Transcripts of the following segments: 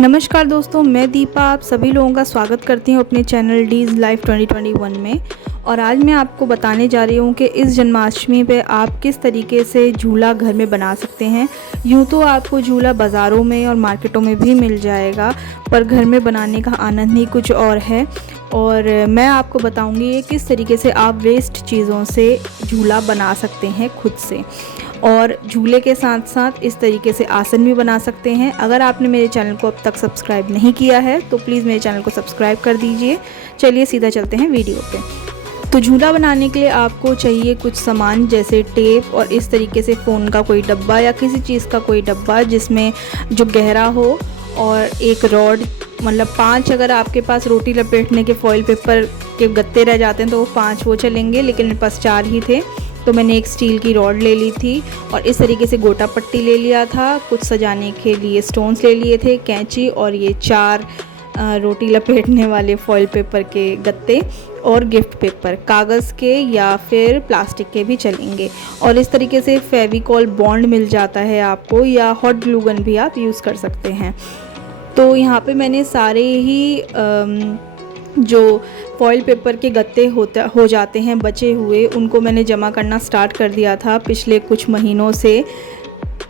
नमस्कार दोस्तों, मैं दीपा आप सभी लोगों का स्वागत करती हूँ अपने चैनल डीज़ लाइफ 2021 में। और आज मैं आपको बताने जा रही हूँ कि इस जन्माष्टमी पे आप किस तरीके से झूला घर में बना सकते हैं। यूँ तो आपको झूला बाज़ारों में और मार्केटों में भी मिल जाएगा, पर घर में बनाने का आनंद ही कुछ और है। और मैं आपको बताऊंगी ये किस तरीके से आप वेस्ट चीज़ों से झूला बना सकते हैं खुद से, और झूले के साथ साथ इस तरीके से आसन भी बना सकते हैं। अगर आपने मेरे चैनल को अब तक सब्सक्राइब नहीं किया है तो प्लीज़ मेरे चैनल को सब्सक्राइब कर दीजिए। चलिए सीधा चलते हैं वीडियो पे। तो झूला बनाने के लिए आपको चाहिए कुछ सामान, जैसे टेप और इस तरीके से फ़ोन का कोई डब्बा या किसी चीज़ का कोई डब्बा जिसमें जो गहरा हो, और एक रॉड, मतलब 5 अगर आपके पास रोटी लपेटने के फॉइल पेपर के गत्ते रह जाते हैं तो वो 5 वो चलेंगे, लेकिन मेरे पास 4 ही थे तो मैंने एक स्टील की रॉड ले ली थी। और इस तरीके से गोटा पट्टी ले लिया था, कुछ सजाने के लिए स्टोन्स ले लिए थे, कैंची, और ये 4 रोटी लपेटने वाले फॉइल पेपर के गत्ते, और गिफ्ट पेपर कागज़ के या फिर प्लास्टिक के भी चलेंगे। और इस तरीके से फेविकॉल बॉन्ड मिल जाता है आपको, या हॉट ग्लू गन भी आप यूज़ कर सकते हैं। तो यहाँ पे मैंने सारे ही जो फॉइल पेपर के गत्ते हो जाते हैं बचे हुए, उनको मैंने जमा करना स्टार्ट कर दिया था पिछले कुछ महीनों से।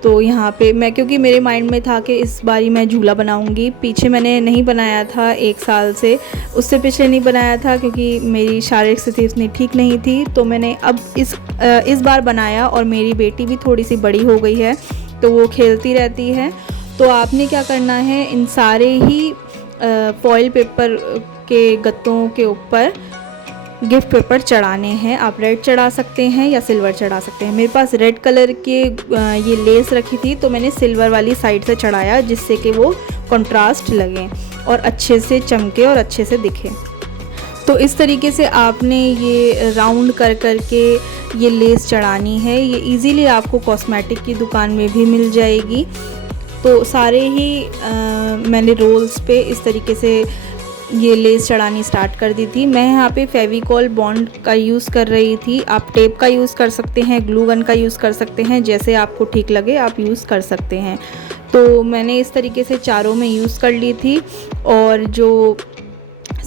तो यहाँ पे मैं, क्योंकि मेरे माइंड में था कि इस बारी मैं झूला बनाऊंगी। पीछे मैंने नहीं बनाया था 1 साल से, उससे पिछले नहीं बनाया था क्योंकि मेरी शारीरिक स्थिति उतनी ठीक नहीं थी। तो मैंने अब इस बार बनाया, और मेरी बेटी भी थोड़ी सी बड़ी हो गई है तो वो खेलती रहती है। तो आपने क्या करना है, इन सारे ही फॉइल पेपर के गत्तों के ऊपर गिफ्ट पेपर चढ़ाने हैं। आप रेड चढ़ा सकते हैं या सिल्वर चढ़ा सकते हैं। मेरे पास रेड कलर के ये लेस रखी थी तो मैंने सिल्वर वाली साइड से चढ़ाया, जिससे कि वो कंट्रास्ट लगे और अच्छे से चमके और अच्छे से दिखे। तो इस तरीके से आपने ये राउंड कर के ये लेस चढ़ानी है। ये इजीली आपको कॉस्मेटिक की दुकान में भी मिल जाएगी। तो सारे ही मैंने रोल्स पे इस तरीके से ये लेस चढ़ानी स्टार्ट कर दी थी। मैं यहाँ पे फेविकॉल बॉन्ड का यूज़ कर रही थी। आप टेप का यूज़ कर सकते हैं, ग्लू गन का यूज़ कर सकते हैं, जैसे आपको ठीक लगे आप यूज़ कर सकते हैं। तो मैंने इस तरीके से चारों में यूज़ कर ली थी। और जो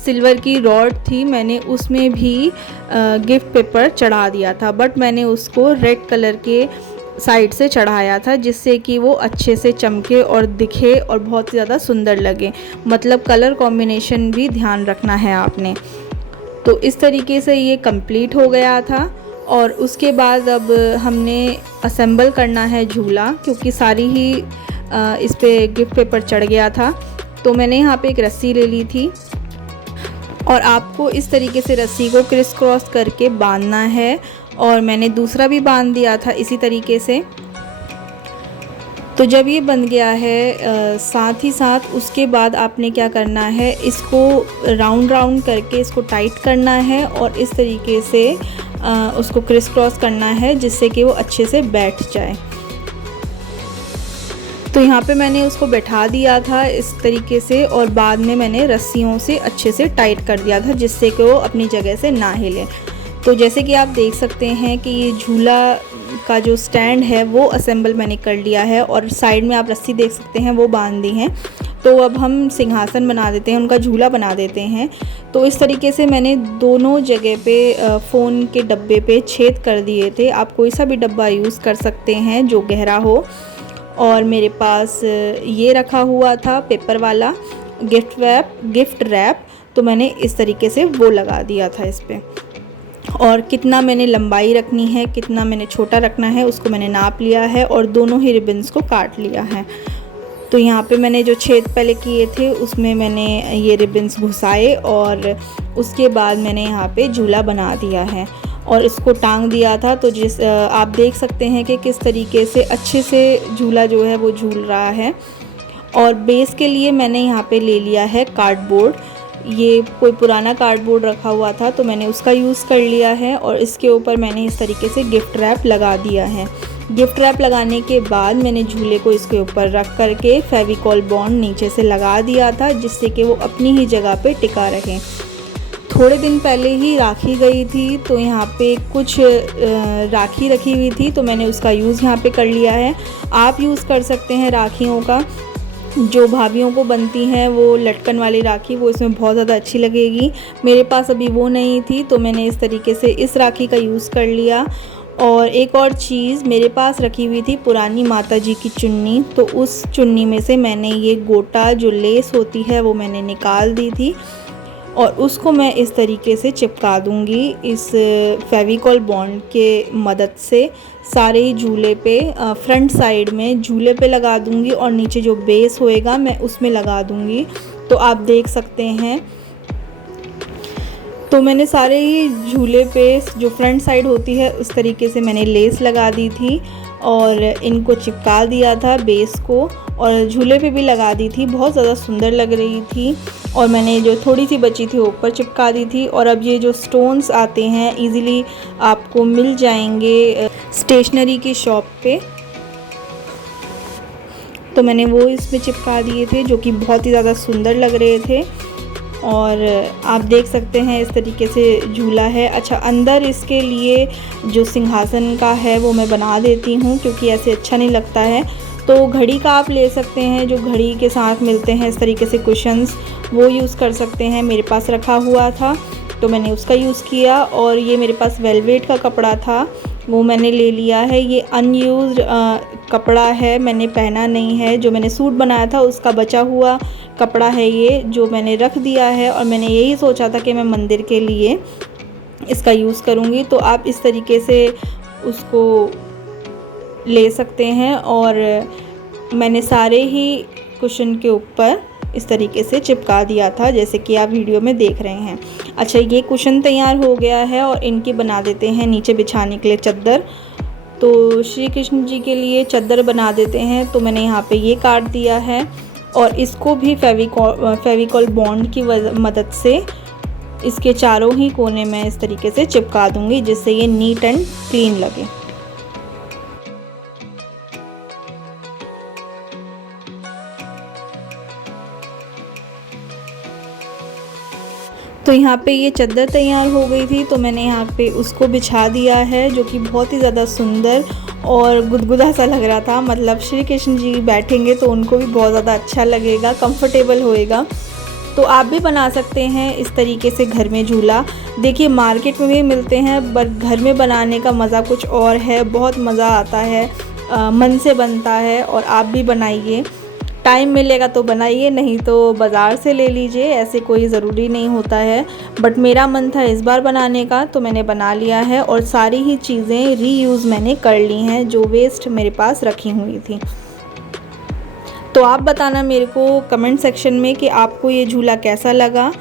सिल्वर की रॉड थी मैंने उसमें भी गिफ्ट पेपर चढ़ा दिया था, बट मैंने उसको रेड कलर के साइड से चढ़ाया था, जिससे कि वो अच्छे से चमके और दिखे और बहुत ज़्यादा सुंदर लगे। मतलब कलर कॉम्बिनेशन भी ध्यान रखना है आपने। तो इस तरीके से ये कंप्लीट हो गया था। और उसके बाद अब हमने असेंबल करना है झूला, क्योंकि सारी ही इस पे गिफ्ट पेपर चढ़ गया था। तो मैंने यहाँ पे एक रस्सी ले ली थी, और आपको इस तरीके से रस्सी को क्रिस क्रॉस करके बांधना है। और मैंने दूसरा भी बांध दिया था इसी तरीके से। तो जब ये बन गया है साथ ही साथ उसके बाद आपने क्या करना है, इसको राउंड करके इसको टाइट करना है, और इस तरीके से उसको क्रिस क्रॉस करना है, जिससे कि वो अच्छे से बैठ जाए। तो यहाँ पे मैंने उसको बैठा दिया था इस तरीके से, और बाद में मैंने रस्सियों से अच्छे से टाइट कर दिया था, जिससे कि वो अपनी जगह से ना हिले। तो जैसे कि आप देख सकते हैं कि ये झूला का जो स्टैंड है वो असेंबल मैंने कर लिया है, और साइड में आप रस्सी देख सकते हैं वो बांध दी हैं। तो अब हम सिंहासन बना देते हैं, उनका झूला बना देते हैं। तो इस तरीके से मैंने दोनों जगह पे फ़ोन के डब्बे पे छेद कर दिए थे। आप कोई सा भी डब्बा यूज़ कर सकते हैं जो गहरा हो। और मेरे पास ये रखा हुआ था पेपर वाला गिफ्ट रैप, तो मैंने इस तरीके से वो लगा दिया था इस पर। और कितना मैंने लंबाई रखनी है, कितना मैंने छोटा रखना है, उसको मैंने नाप लिया है, और दोनों ही रिबन्स को काट लिया है। तो यहाँ पे मैंने जो छेद पहले किए थे उसमें मैंने ये रिबन्स घुसाए, और उसके बाद मैंने यहाँ पे झूला बना दिया है और इसको टांग दिया था। तो आप देख सकते हैं कि किस तरीके से अच्छे से झूला जो है वो झूल रहा है। और बेस के लिए मैंने यहाँ पे ले लिया है कार्डबोर्ड। ये कोई पुराना कार्डबोर्ड रखा हुआ था तो मैंने उसका यूज़ कर लिया है, और इसके ऊपर मैंने इस तरीके से गिफ्ट रैप लगा दिया है। गिफ्ट रैप लगाने के बाद मैंने झूले को इसके ऊपर रख करके फेविकॉल बॉन्ड नीचे से लगा दिया था, जिससे कि वो अपनी ही जगह पे टिका रहे। थोड़े दिन पहले ही राखी गई थी, तो यहाँ पे कुछ राखी रखी हुई थी तो मैंने उसका यूज़ यहाँ पे कर लिया है। आप यूज़ कर सकते हैं राखियों का। जो भाभीयों को बनती हैं वो लटकन वाली राखी, वो इसमें बहुत ज़्यादा अच्छी लगेगी। मेरे पास अभी वो नहीं थी तो मैंने इस तरीके से इस राखी का यूज़ कर लिया। और एक और चीज़ मेरे पास रखी हुई थी पुरानी माता जी की चुन्नी, तो उस चुन्नी में से मैंने ये गोटा जो लेस होती है वो मैंने निकाल दी थी और उसको मैं इस तरीके से चिपका दूंगी इस फेविकॉल बॉन्ड के मदद से सारे झूले पे, फ्रंट साइड में झूले पे लगा दूंगी और नीचे जो बेस होएगा मैं उसमें लगा दूंगी। तो आप देख सकते हैं, तो मैंने सारे ही झूले पे जो फ्रंट साइड होती है उस तरीके से मैंने लेस लगा दी थी और इनको चिपका दिया था बेस को, और झूले पे भी लगा दी थी। बहुत ज़्यादा सुंदर लग रही थी और मैंने जो थोड़ी सी बची थी ऊपर चिपका दी थी। और अब ये जो स्टोन्स आते हैं इजीली आपको मिल जाएंगे स्टेशनरी की शॉप पे, तो मैंने वो इसमें चिपका दिए थे जो कि बहुत ही ज़्यादा सुंदर लग रहे थे। और आप देख सकते हैं इस तरीके से झूला है। अच्छा, अंदर इसके लिए जो सिंहासन का है वो मैं बना देती हूँ क्योंकि ऐसे अच्छा नहीं लगता है। तो घड़ी का आप ले सकते हैं, जो घड़ी के साथ मिलते हैं इस तरीके से कुशन्स, वो यूज़ कर सकते हैं। मेरे पास रखा हुआ था तो मैंने उसका यूज़ किया। और ये मेरे पास वेलवेट का कपड़ा था, वो मैंने ले लिया है। ये अनयूज्ड कपड़ा है, मैंने पहना नहीं है। जो मैंने सूट बनाया था उसका बचा हुआ कपड़ा है ये, जो मैंने रख दिया है। और मैंने यही सोचा था कि मैं मंदिर के लिए इसका यूज़ करूँगी। तो आप इस तरीके से उसको ले सकते हैं। और मैंने सारे ही कुशन के ऊपर इस तरीके से चिपका दिया था जैसे कि आप वीडियो में देख रहे हैं। अच्छा, ये कुशन तैयार हो गया है और इनकी बना देते हैं नीचे बिछाने के लिए चादर। तो श्री कृष्ण जी के लिए चादर बना देते हैं। तो मैंने यहाँ पे ये काट दिया है और इसको भी फेविकॉल बॉन्ड की मदद से इसके चारों ही कोने में इस तरीके से चिपका दूँगी जिससे ये नीट एंड क्लीन लगे। तो यहाँ पे ये चादर तैयार हो गई थी तो मैंने यहाँ पे उसको बिछा दिया है, जो कि बहुत ही ज़्यादा सुंदर और गुदगुदा सा लग रहा था। मतलब श्री कृष्ण जी बैठेंगे तो उनको भी बहुत ज़्यादा अच्छा लगेगा, कंफर्टेबल होएगा। तो आप भी बना सकते हैं इस तरीके से घर में झूला। देखिए, मार्केट में भी मिलते हैं बट घर में बनाने का मज़ा कुछ और है, बहुत मज़ा आता है, मन से बनता है। और आप भी बनाइए, टाइम मिलेगा तो बनाइए, नहीं तो बाज़ार से ले लीजिए, ऐसे कोई ज़रूरी नहीं होता है। बट मेरा मन था इस बार बनाने का तो मैंने बना लिया है और सारी ही चीज़ें रीयूज़ मैंने कर ली हैं जो वेस्ट मेरे पास रखी हुई थी। तो आप बताना मेरे को कमेंट सेक्शन में कि आपको ये झूला कैसा लगा।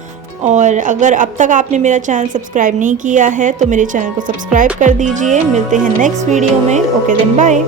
और अगर अब तक आपने मेरा चैनल सब्सक्राइब नहीं किया है तो मेरे चैनल को सब्सक्राइब कर दीजिए। मिलते हैं नेक्स्ट वीडियो में। Okay then, bye.